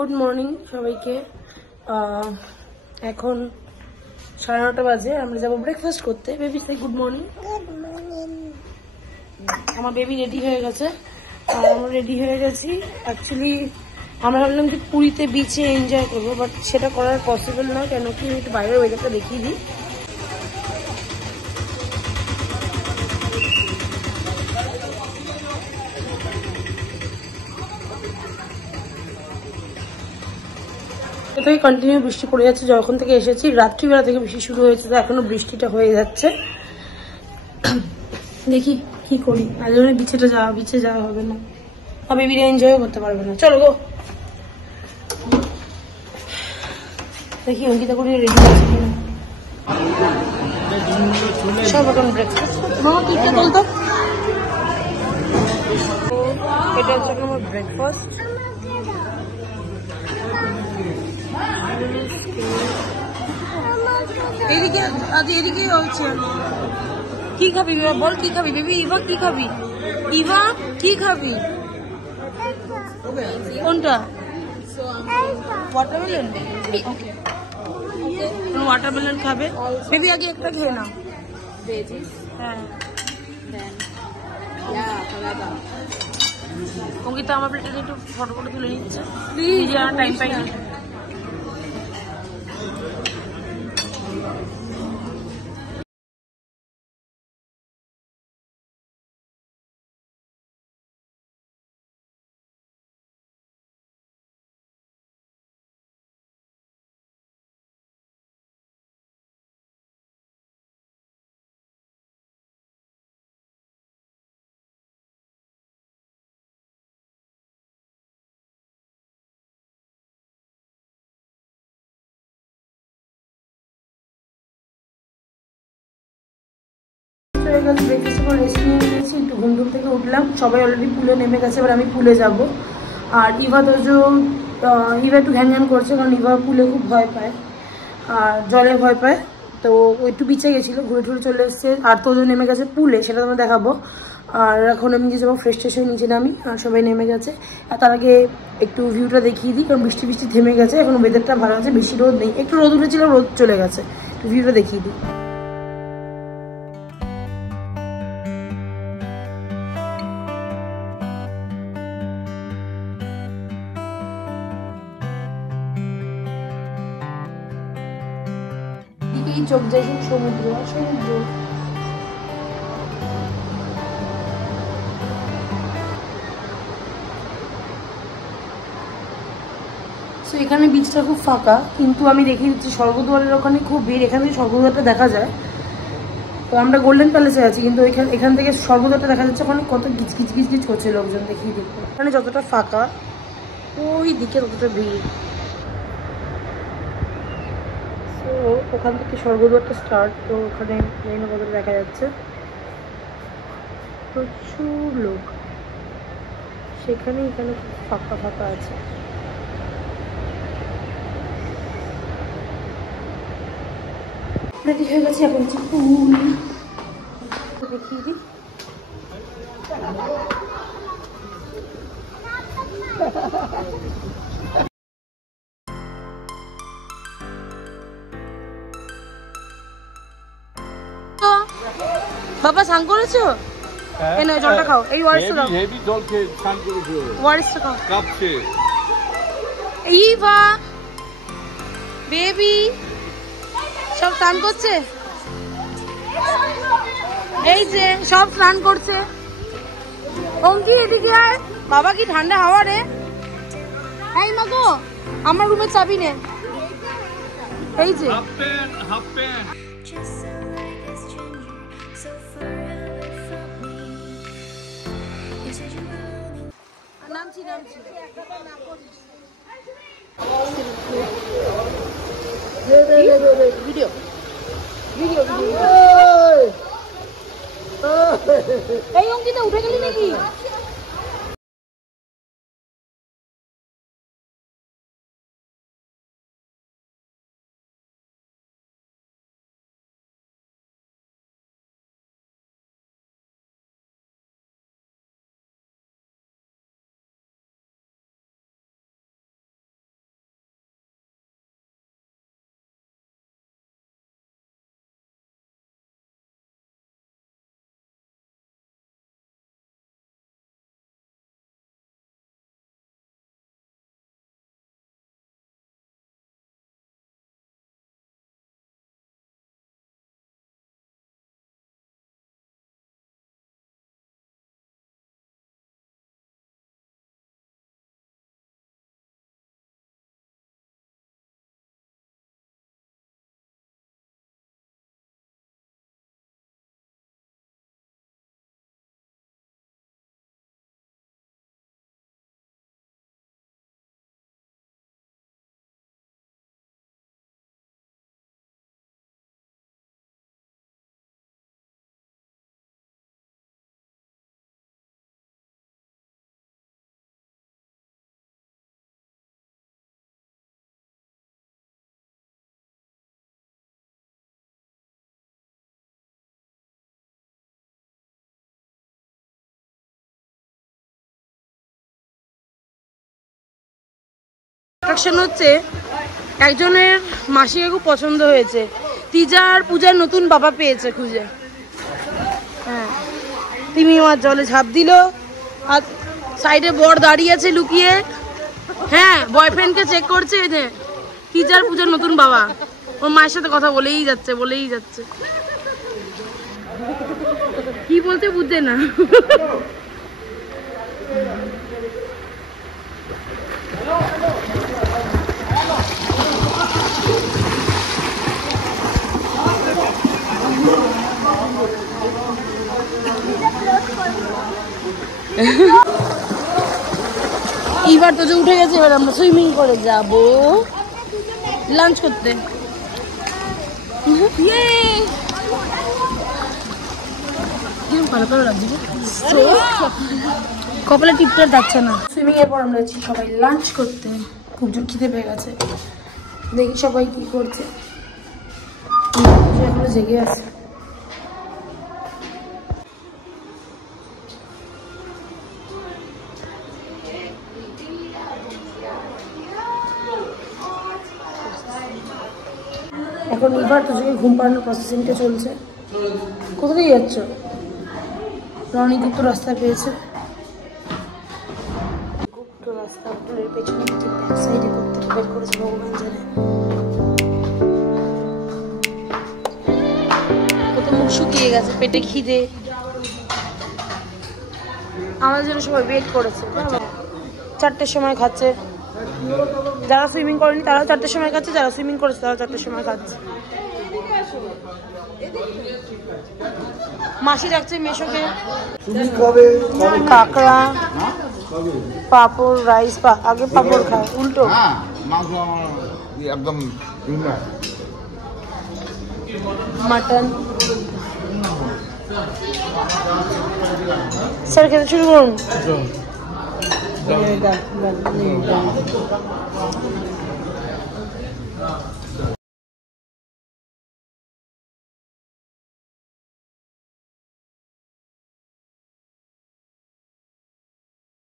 Good morning সবাইকে। এখন 9:30 বাজে, আমরা যাবো ব্রেকফাস্ট করতে। বেবি সাই গুড মর্নিং। আমার বেবি রেডি হয়ে গেছে আর আমরা রেডি হয়ে গেছি। অ্যাকচুয়ালি আমরা ভাবলাম যে পুরীতে বিচে এনজয় করবো, বাট সেটা করার পসিবল নয়, কেন কি আমি একটু বাইরের ওয়েদারটা দেখিয়ে দিই। থেকে কন্টিনিউ বৃষ্টি পড়ে যাচ্ছে যখন থেকে এসেছি। রাত্রিবেলা থেকে বৃষ্টি শুরু হয়েছে, তো এখনো বৃষ্টিটা হয়ে যাচ্ছে। দেখি কি করি, আজ জন্য বিচে যাওয়া হবে না, আমি বেবিরা এনজয়ও করতে পারবে না। চলো গো, দেখি অঙ্কিতা করে রেডি আছে কিনা। সব এখন ব্রেকফাস্ট মামা কি বলতো, এটা হচ্ছে এখন আমার ব্রেকফাস্ট। এদিকে এদিকে হচ্ছে কি খাবি বল, কি খাবি বেবি? ইভা কি খাবি? ইভা কি খাবি? কোনটা? ওয়াটারমেলন। ওকে, ওয়াটারমেলন খাবে বেবি, আগে একটা খেয়ে নাও। হ্যাঁ, অঙ্কিতা আমার প্লেটে একটু ফটো তুলে নিচ্ছে প্লিজ, টাইম পাই না। রেস্ট নিয়ে নিয়েছি, একটু ঘুম থেকে উঠলাম। সবাই অলরেডি পুলে নেমে গেছে, এবার আমি পুলে যাব। আর ইভা ইভা একটু ঘ্যান করছে, কারণ ইভা পুলে খুব ভয় পায় আর জলে ভয় পায়। তো ও একটু বিচে গেছিলো, ঘুরে টুরে চলে এসছে। আর তোজো নেমে গেছে পুলে, সেটা তোমার দেখাবো। আর এখন আমি যাবো ফ্রেশ ট্রেশ হয়ে নিচে নামি, আর সবাই নেমে গেছে। আর তার আগে একটু ভিউটা দেখিয়ে দিই, কারণ বৃষ্টি থেমে গেছে, এখন ওয়েদারটা ভালো আছে, বেশি রোদ নেই। একটু রোদ উঠেছিল, রোদ চলে গেছে। একটু ভিউটা দেখিয়ে দিই। চোখ যায় সমুদ্র সমুদ্র। সো এখানে বিচটা খুব ফাঁকা, কিন্তু আমি দেখিয়ে দিচ্ছি স্বর্গদ্বারের ওখানে খুব ভিড়। এখানে স্বর্গদ্বারটা দেখা যায়। তো আমরা গোল্ডেন প্যালেসে আছি, কিন্তু এখান থেকে স্বর্গদ্বারটা দেখা যাচ্ছে। ওখানে কত গিচ করছে লোকজন, দেখিয়ে দেখতে। এখানে যতটা ফাঁকা, ওই দিকে ততটা ভিড়। তো ওখান থেকে স্বর্গদ্বারটা স্টার্ট। তো ওখানে কতটা দেখা যাচ্ছে, প্রচুর লোক সেখানে। এখানে ফাঁকা ফাঁকা আছে। রেডি হয়ে গেছে, এখন ফুল দেখিয়ে দিই। বাবা স্নান করেছো? এই নাও জলটা খাও, এই ওয়ারিসটা দাও। হেভি জল খেয়ে স্নান করেছো, ওয়ারিসটা খাও। কাঁপছে। ইভা বেবি সব স্নান করছে, এই যে সব স্নান করছে। অঙ্কি এদিকে আয়, বাবা কি ঠান্ডা হাওয়া রে। এই মা গো, আমার রুমের চাবি নে, এই যে হাফ প্যান্ট। নামছি ভিডিও এই অঙ্কিতা উঠে গেলি নাকি? অ্যাট্রাকশন হচ্ছে একজনের মাসিকে খুব পছন্দ হয়েছে, তিজা আর পূজার নতুন বাবা পেয়েছে খুঁজে। হ্যাঁ, তিমি মাছ জলে ঝাঁপ দিল আর সাইডে বর দাঁড়িয়ে আছে লুকিয়ে। হ্যাঁ, বয়ফ্রেন্ডকে চেক করছে। এই যে তিজা আর পূজার নতুন বাবা ওর মায়ের সাথে কথা বলেই যাচ্ছে। কি বলতে বুঝছে না। এবার তো যে উঠে গেছে, এবার আমরা সুইমিং করে যাব লাঞ্চ করতে। কপালে টিপটার যাচ্ছে না। সুইমিং এর পর আমরা যাচ্ছি সবাই লাঞ্চ করতে। খুব জোর খিদে পেয়ে গেছে, দেখি সবাই কি করছে। এখনো জেগে আছে। এখন এবার তোকে ঘুম পাড়ানোর প্রসেসিংটা চলছে। কোথা দিয়ে যাচ্ছ? রনি গুপ্ত রাস্তা পেয়েছে। গুপ্ত রাস্তা হোটেলের পেছনে ঠিক ব্যাক সাইডে করতে বের করেছে ভগবান জানে। কত মুখ শুকিয়ে গেছে, পেটে খিদে। আমাদের জন্য সবাই ওয়েট করেছে। 4টের সময় খাচ্ছে। যারা সুইমিং করেনি তারাও 4টের সময় খাচ্ছে, যারা সুইমিং করেছে তারাও 4টের সময় খাচ্ছে। মাসি রাখছে মেশোকে কাঁকড়া, পাপড়, রাইস। আগে পাপড় খায়, উল্টো। একদম মাটন। স্যার খেতে শুরু করুন।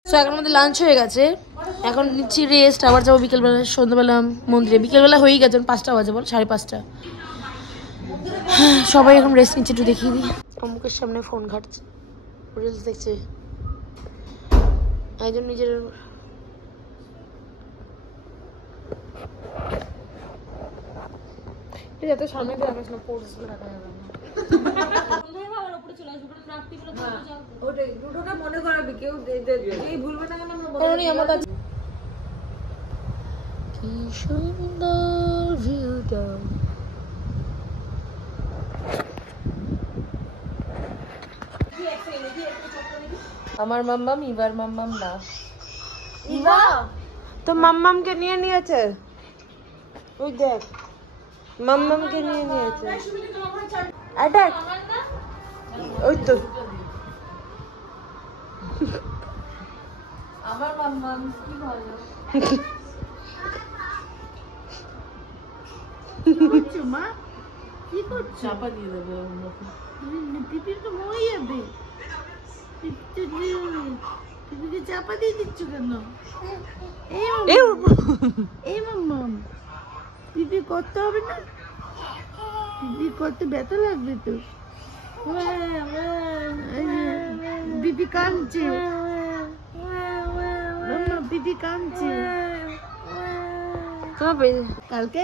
তো এখন আমাদের লাঞ্চ হয়ে গেছে, এখন নিচ্ছি রেস্ট। আবার যাবো বিকেলবেলা, সন্ধ্যাবেলা মন্দিরে। বিকেলবেলা হয়েই গেছে, 5টা বাজে, বল 5:30। সবাই এখন রেস্ট নিচ্ছে। একটু দেখিয়ে দিই। অমুকের সামনে ফোন ঘাটছে, রিলস দেখছে। একজন নিজের যাতে সামনে দিয়ে রাখিস না, পোর্স রাখা যাবে না। মনে করাবি কেউ ভুলবে না কেন? আমার কাছে কি সুন্দর ভিউটা। আমার মাম্মাম ইভার মাম্মাম না। ইভা তো মাম্মামকে নিয়ে নিয়েছে। ওই দেখ, মাম্মামকে নিয়ে নিয়েছে। অ্যাটাক। ওই তো আমার মাম্মাম কি ভালো। কি করছো মা? কি করছো? চাপা দিয়ে দেবে পিপির তো মই যাবে। পিপিকে চাপা দিয়ে দিচ্ছ কেন? এই মাম্মাম পিপি করতে হবে না? পিপি করতে ব্যথা লাগবে তো। পিপি কাঁদছে, পিপি কাঁদছে। কালকে